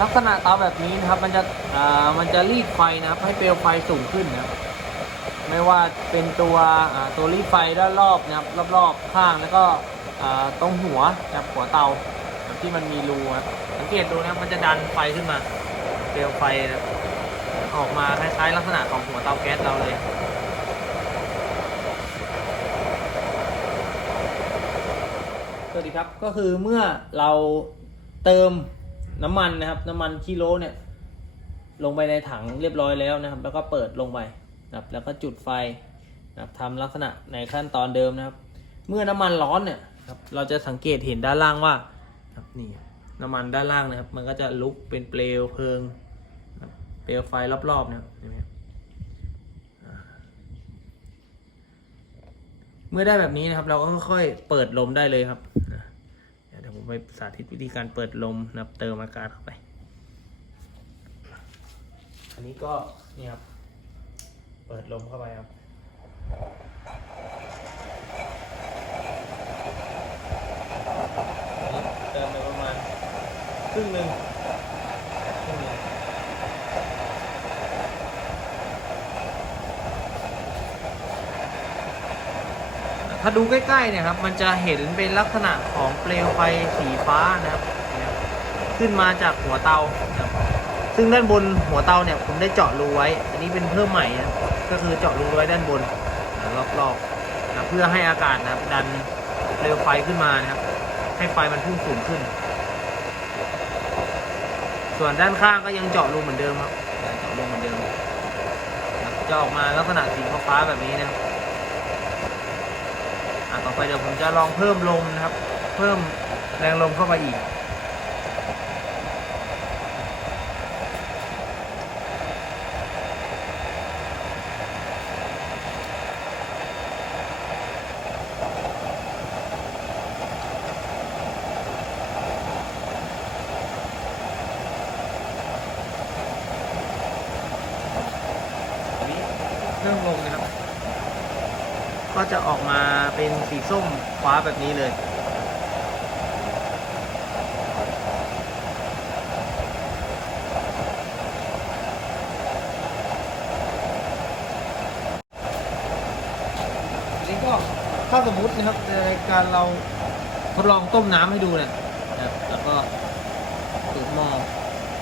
ลักษณะเตาแบบนี้นะครับ มันจะอ่ามันจะรีดไฟนะครับ ให้เปลวไฟสูงขึ้นนะครับไม่ว่าเป็นตัวตัวรีดไฟด้านรอบนะครับรอบๆข้างแล้วก็ตรงหัวนะครับหัวเตาที่มันมีรูครับสังเกตดูนะครับมันจะดันไฟขึ้นมาเปลวไฟนะออกมาคล้ายๆ ลักษณะของหัวเตาแก๊สเราเลยสวัสดีครับก็คือเมื่อเราเติม น้ำมันนะครับ น้ำมันกิโลเนี่ย ลงไปในถังเรียบร้อยแล้วนะครับ แล้วก็เปิดลงไปนะครับ แล้วก็จุดไฟนะครับทำลักษณะในขั้นตอนเดิมนะครับ เมื่อน้ำมันร้อนเนี่ยครับเราจะสังเกตเห็นด้านล่างว่าครับนี่น้ำมันด้านล่างนะครับ มันก็จะลุกเป็นเปลวเพลิง เปลวไฟรอบๆนะครับเห็นไหมเมื่อได้แบบนี้นะครับ เราก็ค่อยเปิดลมได้เลยครับ นะเดี๋ยวผมไปสาธิตวิธีการเปิดลมนะครับเติมอากาศเข้าไป อันนี้ก็นี่ครับ เปิดลมเข้าไปครับเติมไปประมาณครึ่งหนึ่งครึ่งหนึ่ง ถ้าดูใกล้ๆเนี่ยครับมันจะเห็นเป็นลักษณะของเปลวไฟสีฟ้านะครับ ขึ้นมาจากหัวเตาครับซึ่งด้านบนหัวเตาเนี่ยผมได้เจาะรูไว้ อันนี้เป็นเพิ่มใหม่นะก็คือเจาะรูไว้ด้านบนรอบๆนะเพื่อให้อากาศนะครับดันเปลวไฟขึ้นมานะครับ ให้ไฟมันพุ่งสูงขึ้น ส่วนด้านข้างก็ยังเจาะรูเหมือนเดิมครับเจาะรูเหมือนเดิมจะออกมาลักษณะสีฟ้าแบบนี้นะครับ ไปเดี๋ยวผมจะลองเพิ่มลมนะครับ เพิ่มแรงลมเข้าไปอีกนี่เครื่องลงนะครับ ก็จะออกมาเป็นสีส้มฟ้าแบบนี้เลย นี่ก็ถ้าสมมุตินะครับในการเราทดลองต้มน้ำให้ดูเนี่ยนะครับแล้วก็เปิดหม้อ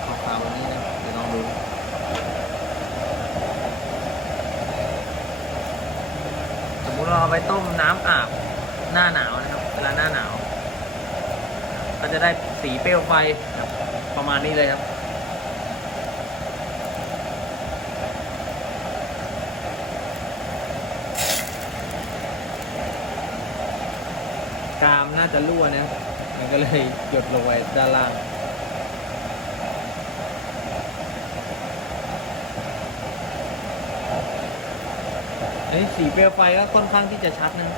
ขาวๆแบบนี้นะเดี๋ยวลองดู สมมุติเราเอา ไปต้มน้ำอาบหน้าหนาวนะครับ เวลาหน้าหนาว ก็จะได้สีเปลวไฟประมาณนี้เลยครับกามน่าจะรั่วนะมันก็เลยหยดลงไว้ด้านล่าง อันนี้สีเปลวไฟก็ค่อนข้างที่จะชัดนะ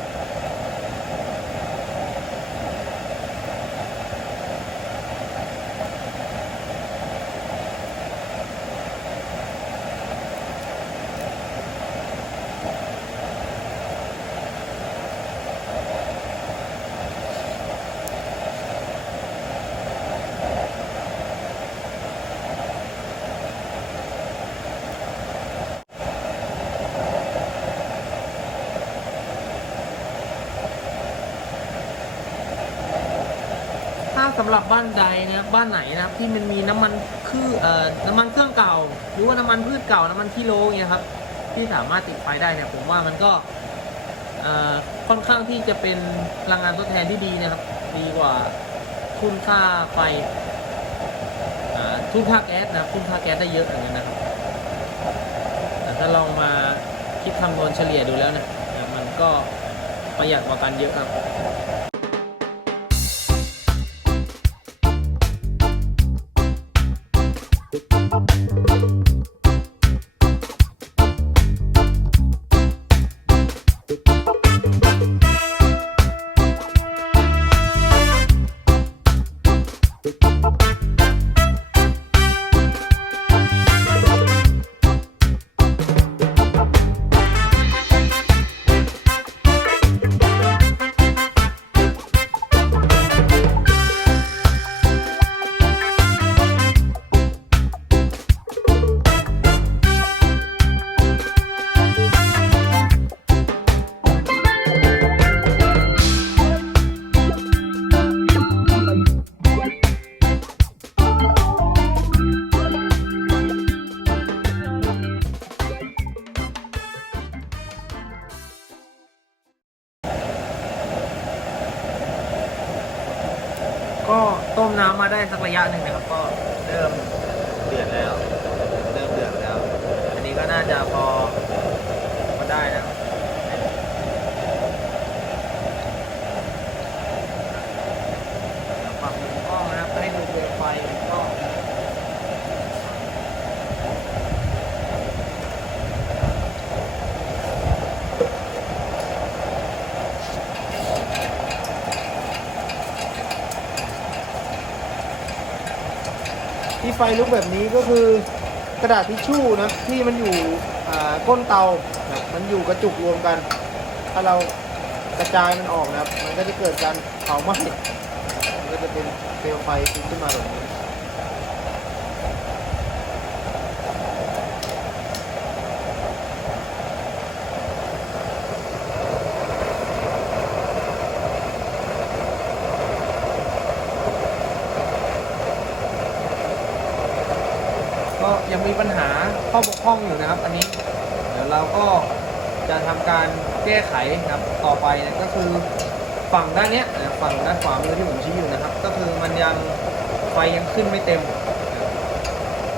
ถ้าสำหรับบ้านใดนะบ้านไหนนะครับที่มันมีน้ำมันคือเอ่อน้ำมันเครื่องเก่า หรือว่าน้ำมันพืชเก่าน้ำมันกิโลเงี้ยครับที่สามารถติดไฟได้เนี่ยผมว่ามันก็เอ่อค่อนข้างที่จะเป็นพลังงานทดแทนที่ดีนะครับ ดีกว่าทุนค่าไฟทุนค่าแก๊สนะครับทุนค่าแก๊สได้เยอะอย่างนั้นนะครับแต่ถ้าลองมาคิดคำนวณเฉลี่ยดูแล้วเนี่ยมันก็ประหยัดกว่ากันเยอะครับ มน้ำมาได้สักระยะหนึ่งนะครับก็เริ่มเดือดแล้ว เริ่มเดือดแล้ว อันนี้ก็น่าจะพอพอได้นะครับปรับมุมกล้องนะครับให้ดูเปลวไฟก็ ที่ไฟลุกแบบนี้ก็คือกระดาษทิชชู่นะที่มันอยู่ก้นเตานะมันอยู่กระจุกรวมกัน ถ้าเรากระจายมันออกนะครับ มันก็จะเกิดการเผาไหม้มันก็จะเป็นเปลวไฟขึ้นมาแบบนี้ก็ ยังมีปัญหาข้อบกพร่องอยู่นะครับ อันนี้เดี๋ยวเราก็จะทำการแก้ไขนะครับต่อไปนะก็คือฝั่งด้านเนี้ยฝั่งด้านขวามือที่ผมชี้อยู่นะครับ ก็คือมันยังไฟยังขึ้นไม่เต็ม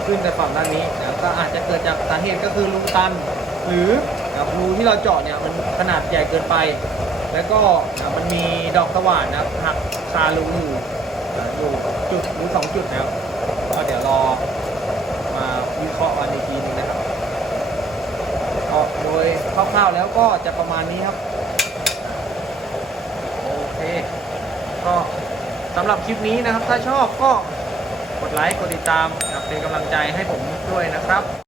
ขึ้นแต่ฝั่งด้านนี้นะก็อาจจะเกิดจากสาเหตุก็คือรูตัน หรือนะครับรูที่เราเจาะเนี่ยมันขนาดใหญ่เกินไป แล้วก็นะมันมีดอกสว่านนะหักคารูอยู่อยู่จุดหรือสองจุดนะครับก็เดี๋ยวรอาะกันอีกทีนึงนะครับก็โดยคร่าวๆแล้วก็จะประมาณนี้ครับ โอเค ก็สำหรับคลิปนี้นะครับ ถ้าชอบก็กดไลค์ กดติดตามเป็นกำลังใจให้ผมด้วยนะครับ